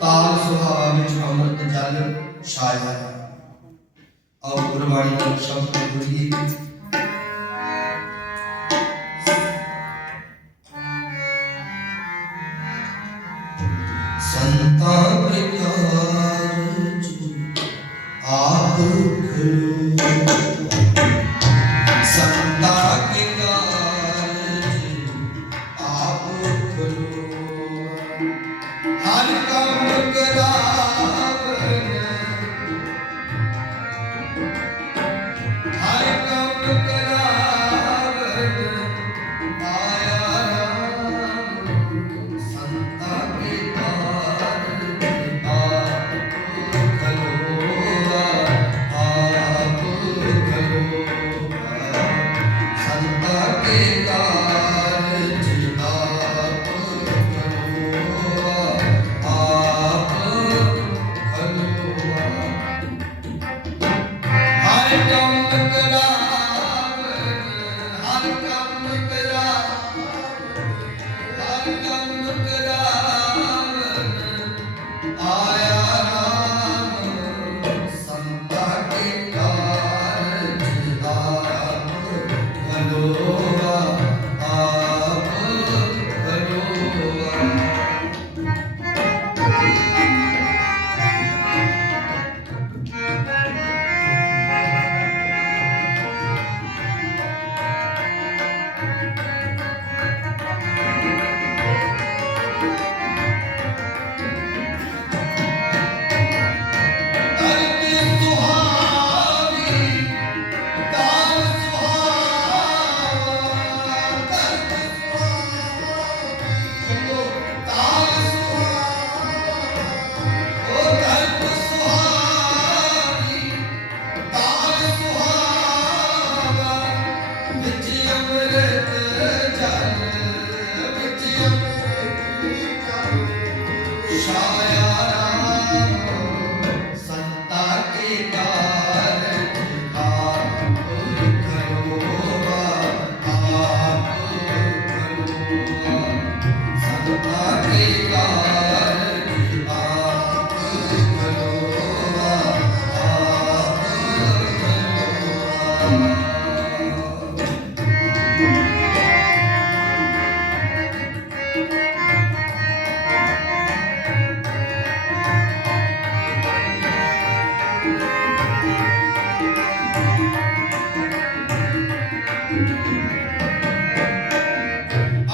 ਤਾਲ ਸੁਹਾਵਾ ਵਿੱਚ ਅੰਮ੍ਰਿਤ ਜਲ ਛਾਇਆ। ਆਓ ਗੁਰਬਾਣੀ ਦਾ ਸ਼ਬਦ ਪੜ੍ਹੀਏ ਸੰਤਾਂ ਕੇ ਕਾਰਜ ਆਪ ਖਲੋ।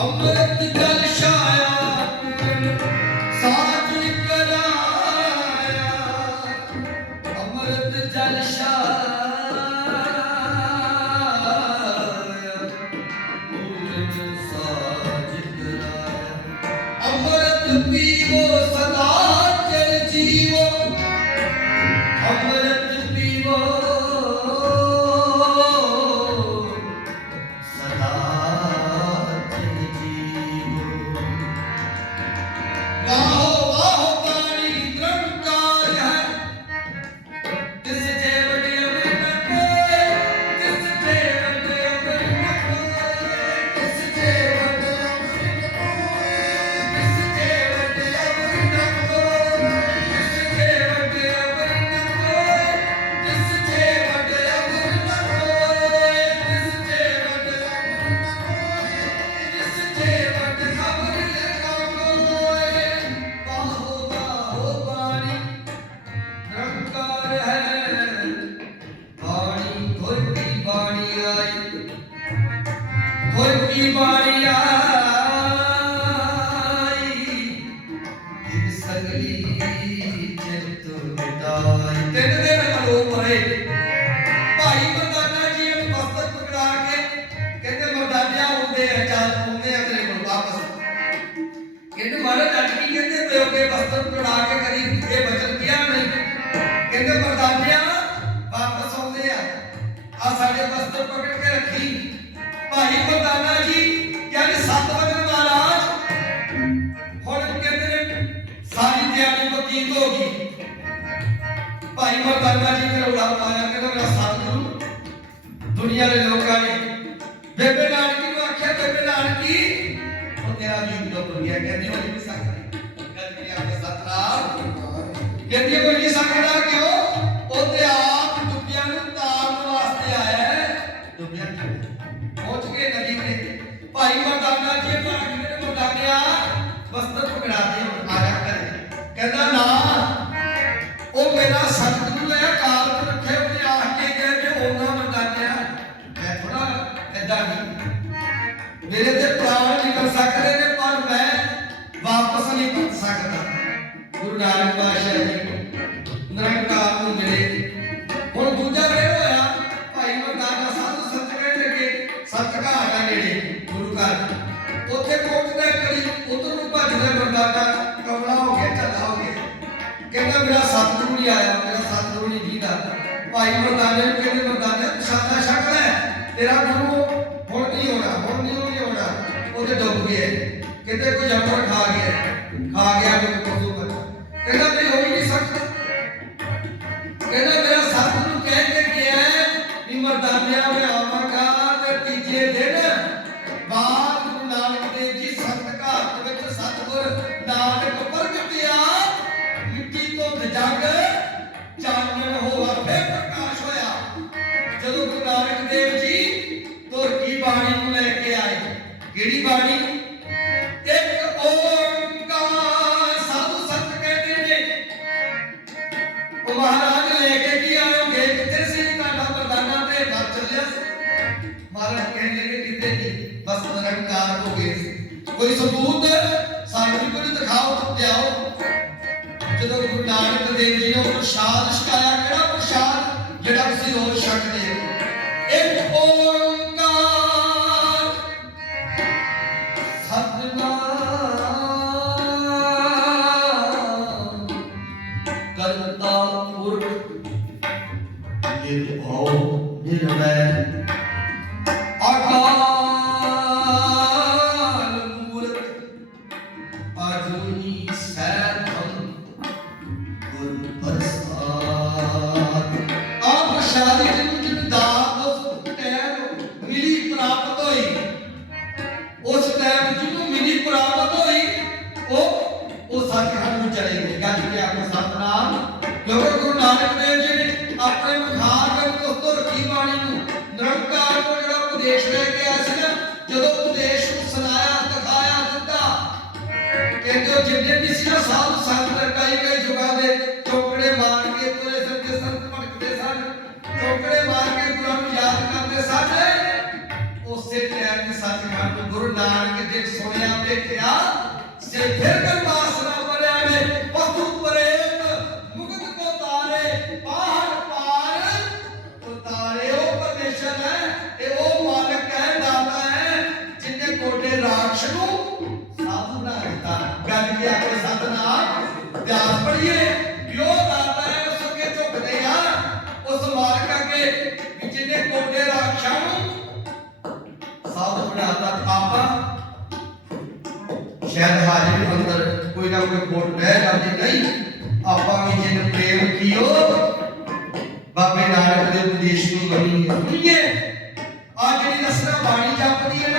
ਅੰਮ੍ਰਿਤ ਜਲ ਛਾਇਆ ਸਾਜ ਸਦਾ తండ్రి ఉదాహరణ సాధులు దునియాలో లోకాన్ని వెబ్బడానికి ఆఖ్యా వెబ్బడానికి तेरा युद्ध बन गया कहते हो ये साखरा कहते हैं आपके सतरा कहते हो ये साखरा क्यों ओते आप दुनिया ਨੂੰ ਤਾਰਨ ਵਾਸਤੇ ਆਇਆ ਹੈ ਦੁਨੀਆ ਪਹੁੰਚ ਕੇ ਨਦੀ ਤੇ ਭਾਈ ਮਰਦਾਨਾ ਜੀ ਭਾਗ ਨੇ ਮਰਦਾਨਿਆ ਵਸਤਰ ਨਾਨਕ ਪਾਤਸ਼ਾਹ ਜੀ ਨਿਰੰਕਾਰ ਨੂੰ ਮਿਲੇ ਹੁਣ ਦੂਜਾ ਵੇਰ ਹੋਇਆ, ਭਾਈ ਮਰਦਾਨਾ ਸਾਧੂ ਸੰਤ ਲੱਗੇ ਸੱਚ ਆ ਨੇੜੇ, ਗੁਰੂ ਘਰ। ਉੱਥੇ ਪਹੁੰਚਦਾ ਕਰੀ ਉਧਰ ਨੂੰ ਭੱਜਦਾ ਮਰਦਾਨਾ, ਕਮਲਾ ਹੋ ਗਿਆ ਝੱਲਾ ਹੋ ਗਿਆ। ਕਹਿੰਦਾ, ਮੇਰਾ ਸਤਿਗੁਰੂ ਨਹੀਂ ਆਇਆ, ਮੇਰਾ ਸਤਿਗੁਰੂ ਨਹੀਂ ਦੀਦਾ ਭਾਈ ਮਰਦਾਨੇ ਨੂੰ ਕਹਿੰਦੇ, ਮਰਦਾਨੇ ਪ੍ਰਸ਼ਾਦਾ ਛਕ ਲੈ, ਤੇਰਾ ਗੁਰੂ ਹੁਣ ਨਹੀਂ ਹੋਣਾ ਹੁਣ ਨਹੀਂ ਹੋਣਾ ਉਹਦੇ ਡੁੱਬ ਗਿਆ। ਕਹਿੰਦੇ, ਕੋਈ ਜਾਨਵਰ ਖਾ ਗਿਆ ਖਾ ਗਿਆ এটা ਕਿਉਂਕਿ ਗੁਰੂ ਨਾਨਕ ਦੇਵ ਜੀ ਨੇ ਆਪਣੇ ਮੁਖਾਰ ਵਿੱਚ ਦੋਸਤੋ ਰੱਖੀ ਬਾਣੀ ਨੂੰ ਨਿਰੰਕਾਰ ਨੂੰ ਜਿਹੜਾ ਉਪਦੇਸ਼ ਲੈ ਕੇ ਆਇਆ ਸੀ ਨਾ, ਜਦੋਂ ਉਪਦੇਸ਼ ਨੂੰ ਸੁਣਾਇਆ, ਦਿਖਾਇਆ, ਦਿੱਤਾ ਕਹਿੰਦੇ ਜਿੰਨੇ ਵੀ ਸੀ ਨਾ ਸਾਧ ਸੰਤ ਕਈ ਕਈ ਜੁਗਾਂ ਦੇ, ਚੋਕੜੇ ਮਾਰ ਕੇ ਤੁਰੇ ਸੰਤੇ ਸੰਤ ਭਟਕਦੇ ਸਨ, ਚੋਕੜੇ ਮਾਰ ਕੇ ਗੁਰਾਂ ਨੂੰ ਯਾਦ ਕਰਦੇ ਸਨ। ਉਸੇ ਟਾਈਮ ਦੀ ਸੱਚਖੰਡ ਗੁਰੂ ਨਾਨਕ ਦੇਵ ਸੁਣਿਆ, ਵੇਖਿਆ, ਸੇ ਫਿਰ ਸ਼ਾਇਦ ਹਾਜ਼ਰੀ ਅੰਦਰ ਕੋਈ ਨਾ ਕੋਈ ਕੋਟ ਬਹਿ ਜਾਂਦੀ, ਨਹੀਂ, ਆਪਾਂ ਵੀ ਜਿਹਨੂੰ ਪ੍ਰੇਮ ਕੀਓ, ਬਾਬੇ ਨਾਨਕ ਦੇ ਉਪਦੇਸ਼ ਨੂੰ ਮੰਨੀ ਆ ਜਿਹੜੀ ਰਸਨਾ ਬਾਣੀ ਜਪਦੀ ਹੈ ਨਾ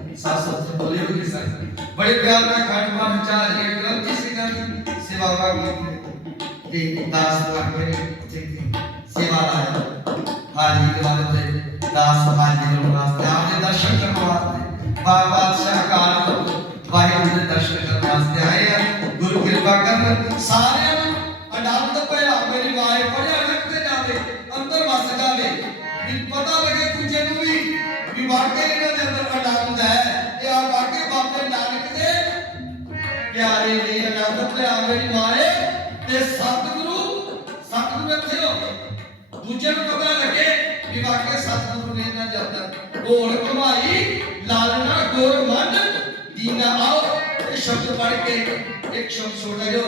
साथ साथ बोले उनके साथ बड़े प्यार में खाट पर चार ये एकदम जिस दिन सेवा का भी दे दास का मेरे सेवा रहा है हाल ही के बाद से दास हाल ही के बाद आपने दर्शन करवा बाबा बादशाह काल को वाहे मुझे दर्शन करवा आए गुरु कृपा कर सारे पंडाल तो पहला मेरी वाहे पड़े अड़क पे जावे, अंदर वस जावे। पता लगे कुछ भी विवाह के लिए अंदर पंडाल ਵੀ ਵਾਕਿਆ ਸਤਿਗੁਰੂ ਨੇ ਨਾ ਜਾਂਦਾ ਢੋਲ ਕਮਾਈ ਲਾਲਣਾ ਗੁਰ ਮਨ ਦੀਨਾ ਆਓ ਇਹ ਸ਼ਬਦ ਪੜ੍ਹ ਕੇ ਇੱਕ ਸ਼ਬਦ ਛੋਟਾ ਜਿਹਾ